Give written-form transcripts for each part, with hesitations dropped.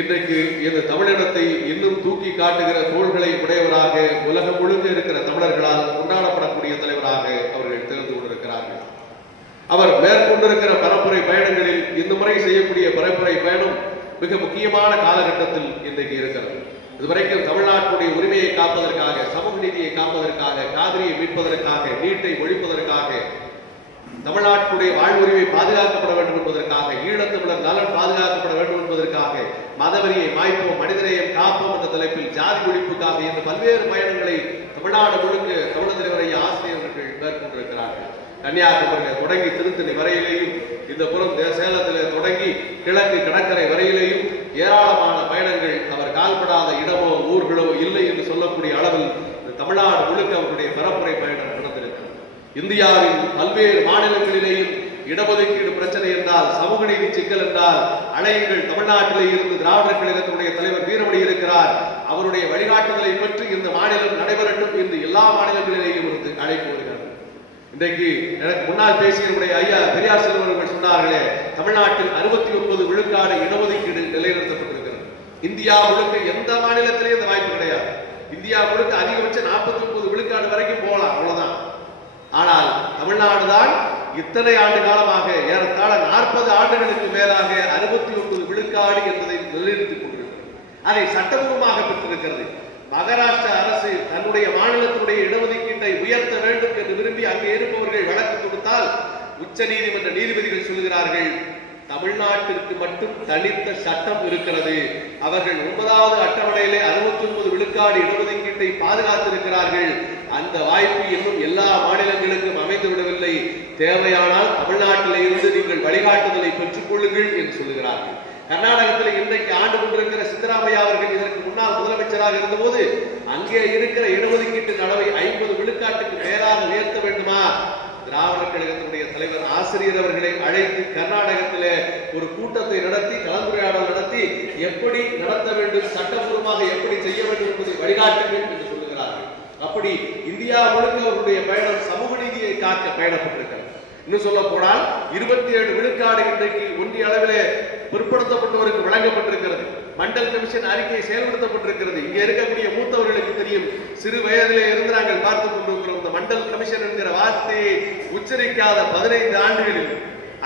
இன்றைக்கு இந்த தமிழினத்தை இன்னும் தூக்கி காட்டுகிற தோள்களை உடையவராக உலகம் முழுக்க இருக்கிற தமிழர்களால் கொண்டாடப்படக்கூடிய தலைவராக அவர்கள் திறந்து கொண்டிருக்கிறார்கள். அவர் மேற்கொண்டிருக்கிற பரப்புரை பயணங்களில் இந்த முறை செய்யக்கூடிய பரப்புரை பயணம் மிக முக்கியமான காலகட்டத்தில் இன்றைக்கு இருக்கிறது. இதுவரைக்கும் தமிழ்நாட்டுடைய உரிமையை காப்பதற்காக, சமூக நீதியை காப்பதற்காக, காவிரியை மீட்பதற்காக, நீட்டை ஒழிப்பதற்காக, தமிழ்நாட்டுடைய வாழ்வுரிமை பாதுகாக்கப்பட வேண்டும் என்பதற்காக, ஈழத்தமிழர் நலன் பாதுகாக்கப்பட வேண்டும் என்பதற்காக, மதவெறியை மாய்ப்போம், மனிதநேயம் காப்போம் என்ற தலைப்பில் ஜாதி ஒழிப்புக்காக என்று பல்வேறு பயணங்களை தமிழ்நாடு முழுக்க தமிழக தலைவரை ஆசிரியர்கள் மேற்கொண்டிருக்கிறார்கள். கன்னியாகுமரியில் தொடங்கி திருத்தணி வரையிலேயும், இந்த புறம் சேலத்தில் தொடங்கி கிழக்கு கடற்கரை வரையிலேயும் ஏராளமான பயணங்கள் அவர் கால்படாத இடமோ ஊர்களோ இல்லை என்று சொல்லக்கூடிய அளவில் தமிழ்நாடு முழுக்க அவருடைய பரப்புரை பயணம் நடந்திருக்கிறது. இந்தியாவின் பல்வேறு மாநிலங்களிலேயும் இடஒதுக்கீடு பிரச்சனை என்றால், சமூக நீதி சிக்கல் என்றால் அழையுங்கள், தமிழ்நாட்டிலே இருந்து திராவிடர் கழகத்தினுடைய தலைவர் வீரமணி இருக்கிறார், அவருடைய வழிகாட்டுதலை பெற்று இந்த மாநிலம் நடைபெறட்டும் என்று எல்லா மாநிலங்களிலேயும் இருந்து அழைப்பு வருகிறது. இன்றைக்கு எனக்கு முன்னால் பேசிய ஐயா பெரியார் செல்வர்கள் சொன்னார்களே, தமிழ்நாட்டில் 69 விழுக்காடு இடஒதுக்கீடு நிலைநிறுத்தப்பட்டிருக்கிறது. இந்தியா முழுக்க எந்த மாநிலத்திலேயும் இந்த வாய்ப்பு கிடையாது. இந்தியா முழுக்க அதிகபட்சம் 49 விழுக்காடு வரைக்கும் போகலாம், அவ்வளவுதான். ஆனால் தமிழ்நாடு தான் இத்தனை ஆண்டு காலமாக, ஏறத்தாழ 40 ஆண்டுகளுக்கு மேலாக 69 விழுக்காடு என்பதை நிலைநிறுத்திக் கொண்டிருக்கிறது. அதை சட்டபூர்வமாக பெற்றிருக்கிறது. மகாராஷ்டிரா அரசு தன்னுடைய மாநிலத்தினுடைய இடஒதுக்கீட்டை உயர்த்த வேண்டும் என்று விரும்பி அங்கே இருப்பவர்கள் வழக்கு கொடுத்தால், உச்ச நீதிமன்ற நீதிபதிகள் சொல்கிறார்கள், தமிழ்நாட்டிற்கு மட்டும் தனித்த சட்டம் இருக்கிறது, அவர்கள் 9வது அட்டவணையிலே 69 விழுக்காடு இடஒதுக்கீட்டை பாதுகாத்திருக்கிறார்கள், அந்த வாய்ப்பு இன்னும் எல்லா மாநிலங்களுக்கும் அமைந்து விடவில்லை, தேவையானால் தமிழ்நாட்டிலே இருந்து நீங்கள் வழிகாட்டுதலை பெற்றுக் கொள்ளுங்கள் என்று சொல்லுகிறார்கள். கர்நாடகத்தில் இன்றைக்கு ஆண்டு கொண்டிருக்கிற சித்தராமையா அவர்கள் இதற்கு முன்னால் முதலமைச்சராக இருந்தபோது அங்கே இருக்கிற இடஒதுக்கீட்டு அளவை 50 விழுக்காட்டுக்கு மேலாக உயர்த்த வேண்டுமா? திராவிடர் கழகத்தினுடைய தலைவர் ஆசிரியர் அவர்களை அழைத்து கர்நாடகத்திலே ஒரு கூட்டத்தை நடத்தி, கலந்துரையாடல் நடத்தி, எப்படி நடத்த வேண்டும், சட்டப்பூர்வமாக எப்படி செய்ய வேண்டும் என்பதை வழிகாட்டுங்கள் என்று சொல்லுகிறார்கள். அப்படி இந்தியா முழுக்க அவருடைய பயணம் சமூக நீதியை காக்க பயணப்பட்டிருக்கிறது. இன்னும் சொல்ல போனால் 27 விழுக்காடு இன்றைக்கு ஒன்றிய அளவிலே பிற்படுத்தப்பட்டவருக்கு வழங்கப்பட்டிருக்கிறது. மண்டல் கமிஷன் அறிக்கை செயல்படுத்தப்பட்டிருக்கிறது. இங்க இருக்கக்கூடிய மூத்தவர்களுக்கு தெரியும், சிறு வயதிலே இருந்து நாங்கள் பார்த்துக் கொண்டிருக்கிறோம். இந்த மண்டல் கமிஷன் என்கிற வார்த்தையை உச்சரிக்காத 15 ஆண்டுகளில்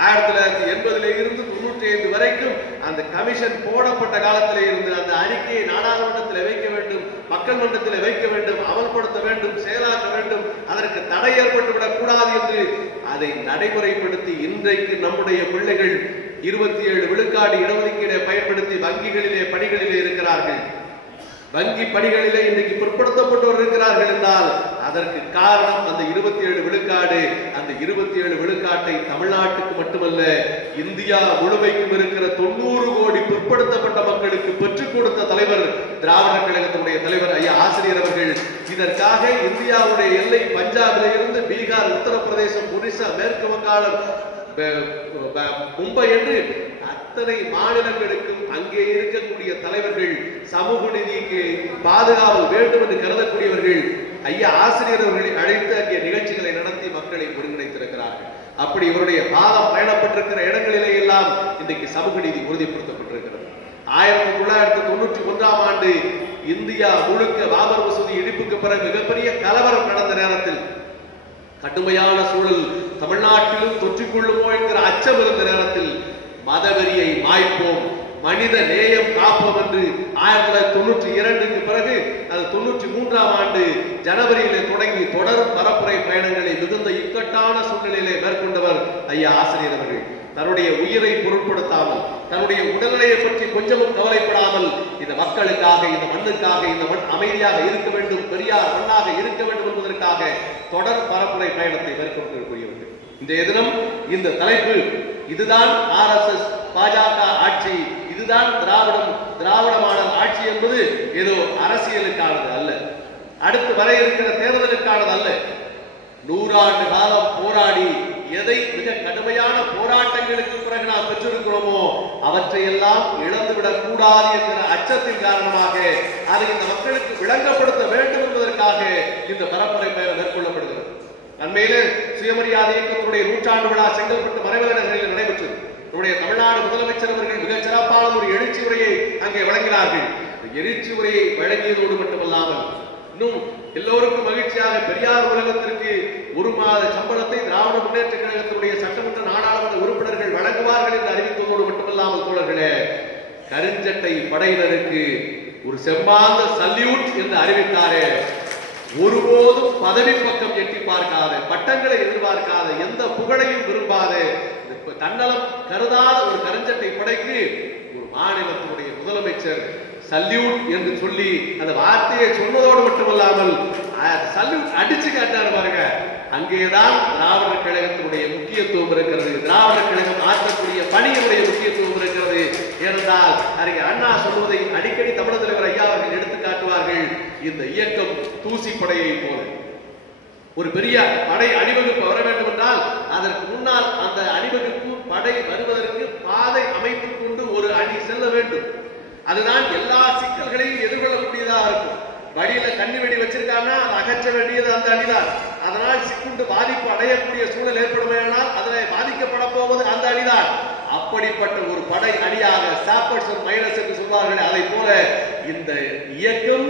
1980 இருந்து 95 வரைக்கும் அந்த கமிஷன் போடப்பட்ட காலத்திலே இருந்து அந்த அறிக்கையை நாடாளுமன்றத்தில் வைக்க வேண்டும், மக்கள் மன்றத்தில் வைக்க வேண்டும், அமல்படுத்த வேண்டும், செயலாக்க வேண்டும், அதற்கு தடை ஏற்பட்டுவிடக் கூடாது என்று அதை நடைமுறைப்படுத்தி இன்றைக்கு நம்முடைய பிள்ளைகள் 27 விழுக்காடு இடஒதுக்கீடை பயன்படுத்தி வங்கிகளிலே பணிகளிலே இருக்கிறார்கள். வங்கி பணிகளிலே இன்றைக்கு பிற்படுத்தப்பட்டோர் இருக்கிறார்கள் என்றால் அதற்கு காரணம் அந்த 27 விழுக்காடு. அந்த 27 விழுக்காட்டை தமிழ்நாட்டுக்கு மட்டுமல்ல, இந்தியா முழுமைக்கும் இருக்கிற 90 கோடி பிற்படுத்தப்பட்ட மக்களுக்கு பெற்றுக் கொடுத்த தலைவர் திராவிடர் கழகத்தினுடைய தலைவர் ஐயா ஆசிரியர் அவர்கள். இதற்காக இந்தியாவுடைய எல்லை பஞ்சாபிலே இருந்து பீகார், உத்தரப்பிரதேசம், ஒரிசா, மேற்கு வங்காளம், மும்பை என்று அத்தனை மாநிலங்களுக்கும் அங்கே இருக்கக்கூடிய தலைவர்கள் சமூக நீதிக்கு பாதுகாவல் வேண்டும் என்று கருதக்கூடியவர்கள் ஐயா ஆசிரியர் அவர்களை அழைத்து அங்கே நிகழ்ச்சிகளை நடத்தி மக்களை ஒருங்கிணைத்திருக்கிறார்கள். அப்படி இவருடைய பாதம் பயணப்பட்டிருக்கிற இடங்களிலே எல்லாம் இன்றைக்கு சமூக நீதி உறுதிப்படுத்தப்பட்டிருக்கிறது. 1991ஆம் ஆண்டு இந்தியா முழுக்க பாபர் மசூதி இடிப்புக்கு பிறகு மிகப்பெரிய கலவரம் நடந்த நேரத்தில், கடுமையான சூழல் தமிழ்நாட்டிலும் தொற்றிக்கொள்ளுமோ என்கிற அச்சம் இருந்த நேரத்தில், மதவெறியை மாய்ப்போம், மனித நேயம் காப்போம் என்று 1992க்கு பிறகு அது 93ஆம் ஆண்டு ஜனவரியிலே தொடங்கி தொடரும் பரப்புரை பயணங்களை மிகுந்த இக்கட்டான சூழ்நிலையிலே மேற்கொண்டவர் ஐயா ஆசிரியர் அவர்கள். தன்னுடைய உயிரை பொருட்படுத்தாமல், தன்னுடைய உடல்நிலையை பற்றி கொஞ்சமும் கவலைப்படாமல், இந்த மக்களுக்காக, இந்த மண்ணுக்காக, இந்த மண் அமைதியாக இருக்க வேண்டும், பெரியார் மண்ணாக இருக்க வேண்டும் என்பதற்காக தொடர் பரப்புரை பயணத்தை மேற்கொண்டிருக்கக்கூடியவர்கள். இன்றைய தினம் இந்த தலைப்பு, இதுதான் RSS பாஜக ஆட்சி, இதுதான் திராவிட மாடல் ஆட்சி என்பது ஏதோ அரசியலுக்கானது அல்ல, அடுத்து வர இருக்கிற தேர்தலுக்கானது அல்ல. 100 ஆண்டு காலம் போராடி எதை மிக கடுமையான போராட்டங்களுக்கு பிறகு நாம் பெற்றிருக்கிறோமோ அவற்றையெல்லாம் இழந்துவிடக் கூடாது என்கிற அச்சத்தின் காரணமாக அதை இந்த மக்களுக்கு விளங்கப்படுத்த வேண்டும் என்பதற்காக இந்த பரப்புரை பயணம் மேற்கொள்ளப்படுகிறது. அண்மையிலே சுயமரியாதை இயக்கத்தினுடைய 100ஆண்டு விழா செங்கல்பட்டு மறைமலை நகரில் நடைபெற்றது. நம்முடைய தமிழ்நாடு முதலமைச்சர் அவர்கள் மிகச் சிறப்பான ஒரு எழுச்சி உரையை அங்கே வழங்கினார்கள். எரிச்சி உரையை வழங்கியதோடு மட்டுமல்லாமல் இன்னும் எல்லோருக்கும் மகிழ்ச்சியாக பெரியார் உலகத்திற்கு 1 மாத சம்பளத்தை திராவிட முன்னேற்ற கழகத்தினுடைய சட்டமன்ற நாடாளுமன்ற உறுப்பினர்கள் வழங்குவார்கள் என்று அறிவித்ததோடு மட்டுமல்லாமல் தோழர்களே, கருஞ்சட்டை படையினருக்கு ஒரு செம்மாந்த சல்யூட் என்று அறிவித்தாரே. ஒருபோதும் பதவி பக்கம் எட்டி பார்க்காத, பட்டங்களை எதிர்பார்க்காத, எந்த புகழையும் விரும்பாத, தன்னலம் கருதாத ஒரு கருஞ்சட்டை படைக்கு ஒரு மாநிலத்தினுடைய முதலமைச்சர் சல்யூட் என்று சொல்லி அந்த வார்த்தையை சொன்னதோடு மட்டுமல்லாமல் சல்யூட் அடிச்சு காட்டாரு பாருங்க. அங்கேதான் திராவிடர் கழகத்தினுடைய முக்கியத்துவம் இருக்கிறது. திராவிடர் கழகம் ஆற்றக்கூடிய பணியினுடைய முக்கியத்துவம் இருக்கிறது. ஏனென்றால் அறிஞர் அண்ணா சொல்வதை அடிக்கடி தமிழக தலைவர் ஐயா அவர்கள் எடுத்து காட்டுவார்கள். இந்த இயக்கம் தூசி படையை போல ஒரு பெரிய படை அணிவகுப்பு வர வேண்டும் என்றால் அதற்கு முன்னால் அந்த அணிவகுப்பு படை வருவதற்கு பாதை அமைத்துக் கொண்டு ஒரு அணி செல்ல வேண்டும். அதுதான் எல்லா சிக்கல்களையும் எதிர்கொள்ளக்கூடியதாக இருக்கும். வழியில கண்ணி வெடி வச்சிருக்காங்கன்னா அதை அகற்ற வேண்டியது அந்த அணிதான். அதனால் சிக்குண்டு பாதிப்பு அடையக்கூடிய சூழல் ஏற்படுமையானால் அதில் பாதிக்கப்பட போவது அந்த அணிதான். அப்படிப்பட்ட ஒரு படை அணியாக சாப்பர்ஸ் மைனஸ் என்று சொல்வார்கள். அதை போல இந்த இயக்கம்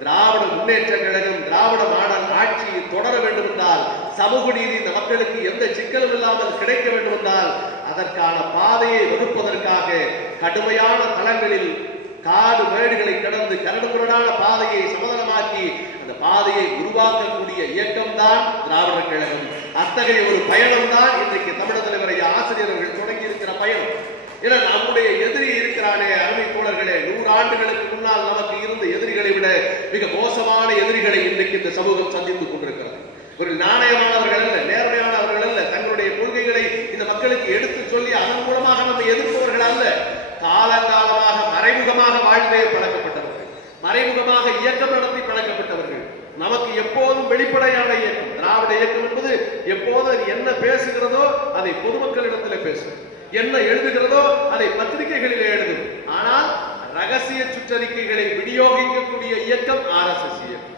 திராவிட முன்னேற்ற கழகம் திராவிட மாடல் ஆட்சியை தொடர வேண்டும் என்றால், சமூக நீதி இந்த மக்களுக்கு எந்த சிக்கலும் இல்லாமல் கிடைக்க வேண்டும் என்றால் அதற்கான பாதையை வகுப்பதற்காக கடுமையான தளங்களில் காடு மேடுகளை கடந்து கரடுமுரடான பாதையை சமதளமாக்கி அந்த பாதையை உருவாக்கக்கூடிய இயக்கம் தான் திராவிடர் கழகம். அத்தகைய ஒரு பயணம் தான் இன்றைக்கு தமிழக தலைவரை ஆசிரியர்கள் தொடங்கி இருக்கிற பயணம். ஏன்னா நம்முடைய எதிரி இருக்கிறானே அருமை தோழர்களே, 100 ஆண்டுகளுக்கு முன்னால் நமக்கு இருந்த எதிரிகளை விட மிக மோசமான எதிரிகளை இன்றைக்கு இந்த சமூகம் சந்தித்துக் கொண்டிருக்கிறது. ஒரு நாணயமானவர்கள் அல்ல, நேர்மையானவர்கள் அல்ல, தங்களுடைய கொள்கைகளை இந்த மக்களுக்கு எடுத்து சொல்லி அதன் மூலமாக நம்ம எதிர்ப்பவர்கள் அல்ல. காலங்காலமாக மறைமுகமாக வாழ்வே பழக்கப்பட்டவர்கள், மறைமுகமாக இயக்கம் நடத்தி பழக்கப்பட்டவர்கள். நமக்கு எப்போதும் வெளிப்படையான இயக்கம் திராவிட இயக்கம் என்பது எப்போது என்ன பேசுகிறதோ அதை பொதுமக்களிடத்தில் பேசும், என்ன எழுதுகிறதோ அதை பத்திரிகைகளில் எழுதும். ஆனால் ரகசிய சுற்றறிக்கைகளை விநியோகிக்கக்கூடிய இயக்கம் RSS இயக்கம்.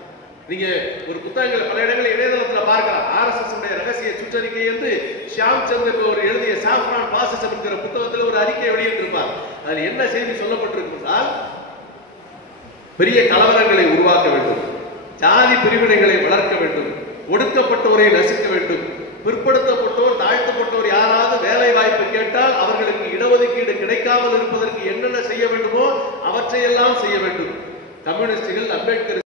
நீங்க ஒரு புத்தகங்கள் பல இடங்களில் இணையதளத்தில் பார்க்கலாம். RSS உடைய ரகசிய சுற்றறிக்கை என்று ஷியாம் சந்திர ஒரு எழுதிய சாஃப்ரான் பாசிசம் என்கிற புத்தகத்தில் ஒரு அறிக்கை வெளியிட்டிருப்பார். அதில் என்ன செய்தி சொல்லப்பட்டிருக்கிறால், பெரிய கலவரங்களை உருவாக்க வேண்டும், ஜாதி பிரிவினைகளை வளர்க்க வேண்டும், ஒடுக்கப்பட்டோரை நசுக்க வேண்டும், பிற்படுத்தப்பட்டோர் தாழ்த்தப்பட்டோர் யாராவது வேலை வாய்ப்பு கேட்டால் அவர்களுக்கு இடஒதுக்கீடு கிடைக்காமல் இருப்பதற்கு என்னென்ன செய்ய வேண்டுமோ அவற்றையெல்லாம் செய்ய வேண்டும். கம்யூனிஸ்டுகள் அம்பேத்கர்